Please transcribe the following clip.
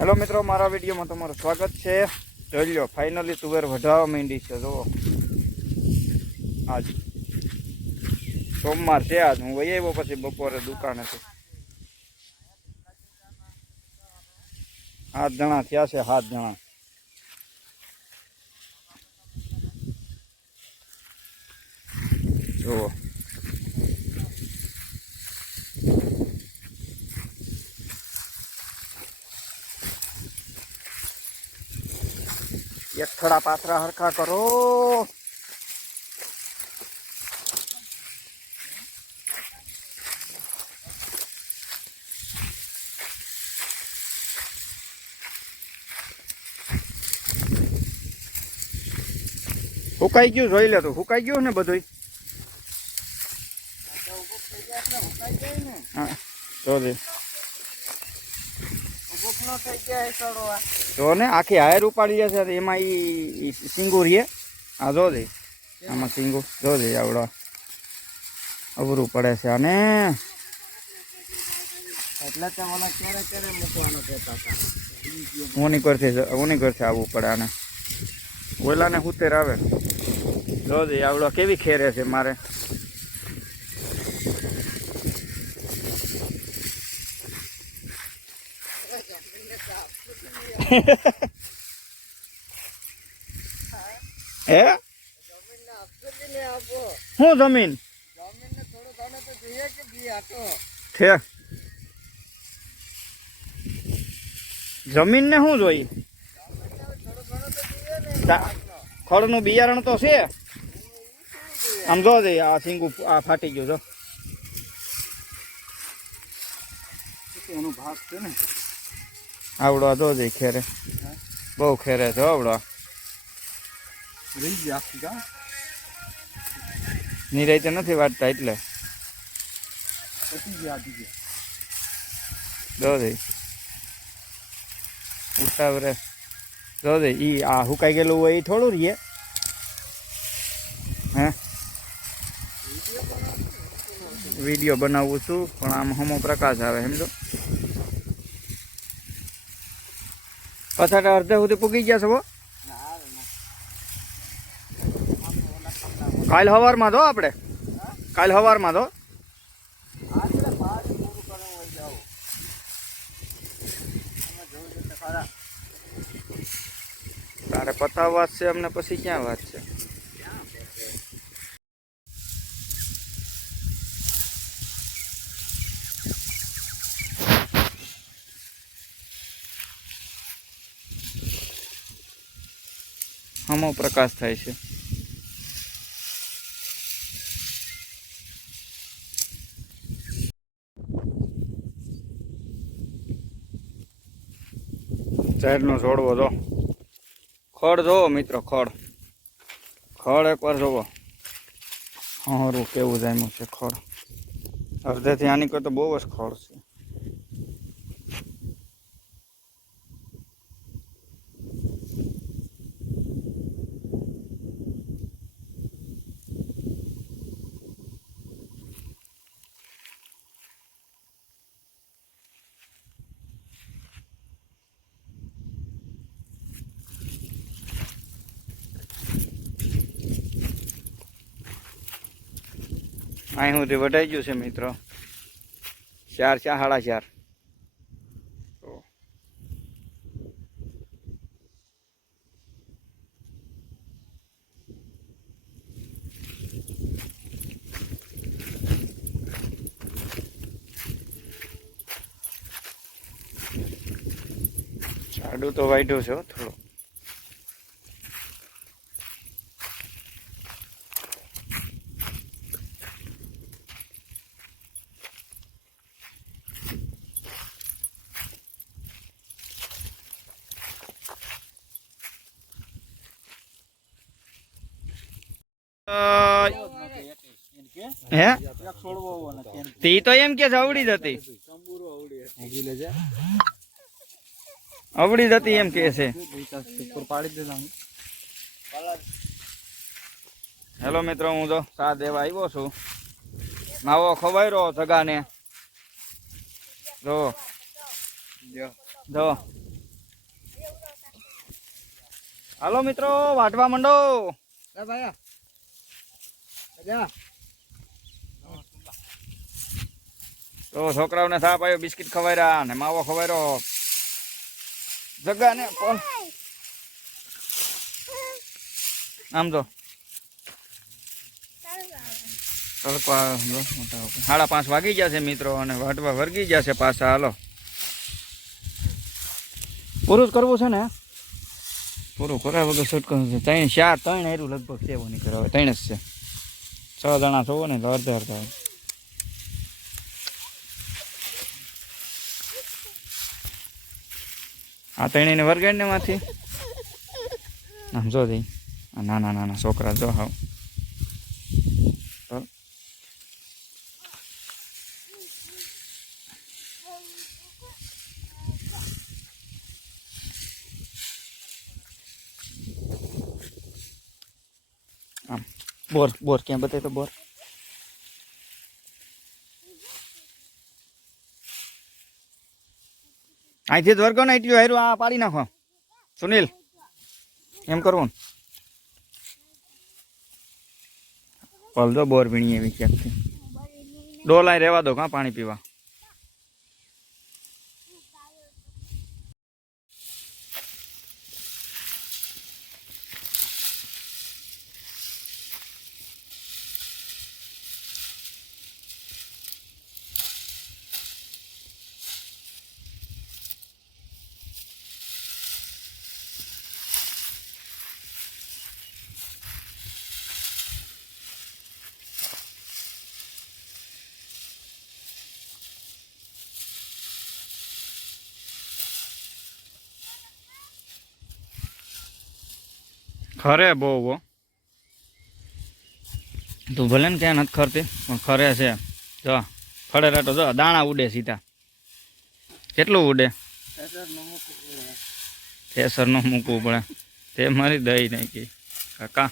Hello મિત્રો, મારા વિડીયોમાં તમારું સ્વાગત છે. જોઈ લો ફાઇનલી તુવેર વઢાવવા માંડી છે, જુઓ. આજ સોમવાર છે આજ. હું વહી આવ્યો પછી બપોરે દુકાને છે. સાત જણા થયા છે, સાત જણા. જુઓ. એક થોડા પાથરા હરખા કરો. હુકાઈ ગયું જોઈ લે તો હુકાઈ ગયું ને બધું હા. જોજે સડો ને આખી હાયર ઉપાડી જશે તો એમાં ઈ સિંગુ રીએ આ જોજે આમાં સિંગુ જોજે આવડો અવરું પડે છે અને એટલે તે મને ક્યારે ક્યારે મૂકવાનો કહેતા હતા ઓની કરથી ઓની કરથી આવવું પડે આને ઓલાને હુતેર આવે જોજે આવડો કેવી ખેરે છે મારે હે? શું જમીન? છે. જમીનને શું જોઈ ને ખડનું બિયારણ તો છે. આમ જો દે, આ સિંગુ આ ફાટી ગયું, જો. એનો ભાગ છે ને. આવડો જો દે ખેરે. બહુ ખેરે છે આવડો. નિરાય તો નથી વાટતા એટલે. જો જઈ ઉતાવરે જો દે ઈ આ હુકાઈ ગયેલું હોય એ થોડું રહીએ હે? વીડિયો બનાવું છું પણ આમ હમો પ્રકાશ આવે સમજો? પછાડ અડધે સુધી પૂગી ગયા છો કાલ હવારમાં દો આપણે? કાલ હવારમાં દો તારે પતાવ વાત છે અમને પછી ક્યાં વાત છે? હમો પ્રકાશ થાય છે. ઝાડનો છોડવો જો. ખડ જોવો મિત્રો ખડ. ખડ એકવાર જોવો. હારું કેવું જામ્યું છે ખડ. અડધેથી આની કરતો બહુ જ ખડ છે. અહીં સુધી વઢાઈ ગયું છે, મિત્રો. ચાર ચાર, સાડા ચાર. સાડું તો વાઢ્યું છે થોડું હે? તી તો એમ કે એમ કે છે. હેલો મિત્રો હું તો સા દેવા આવ્યો છું. નાવો ખવાઈ રહ્યો જગાને. જો. જો. હાલો મિત્રો વાટવા માંડો. ભાઈ તો છોકરાઓને સાપ આવ્યો બિસ્કિટ ખવાયરા ને માવો ખવાયરો. જગા ને આમ તો. સાડા પાંચ વાગી ગયા છે મિત્રો અને વાટવા વર્ગી ગયા છે પાછા હાલો. પૂરું જ કરવું છે ને? પૂરું કરાય વગર શૂટ કરવું છે ત્રણ ચાર ત્રણ એરું લગભગ છે એવું નહીં કરાવે ત્રણ જ છે. છ જણા છો ને તો અડધે અડધા આ ત્રણેયને વર્ગાડીને માંથી આમ જો દઈ નાના નાના છોકરા જો હાવ. બોર બોર ક્યાં બતાય તો બોર? અહીંથી જ વર્ગો ને એટલું હેરું આ પાડી નાખો. સુનિલ, એમ કરવું પલદો બોર વીણી એવી ક્યાંકથી. ડોલાય રહેવા દો, કાં પાણી પીવા? ખરે બહુ બહુ તું ભલે ને ક્યાં નથી ખરતી પણ ખરે છે. જો ખડે રાટો જો દાણા ઉડે સીધા. કેટલું ઉડે? થેસરનું મૂકવું પડે. તે મારી દઈ નહીં કે કાકા.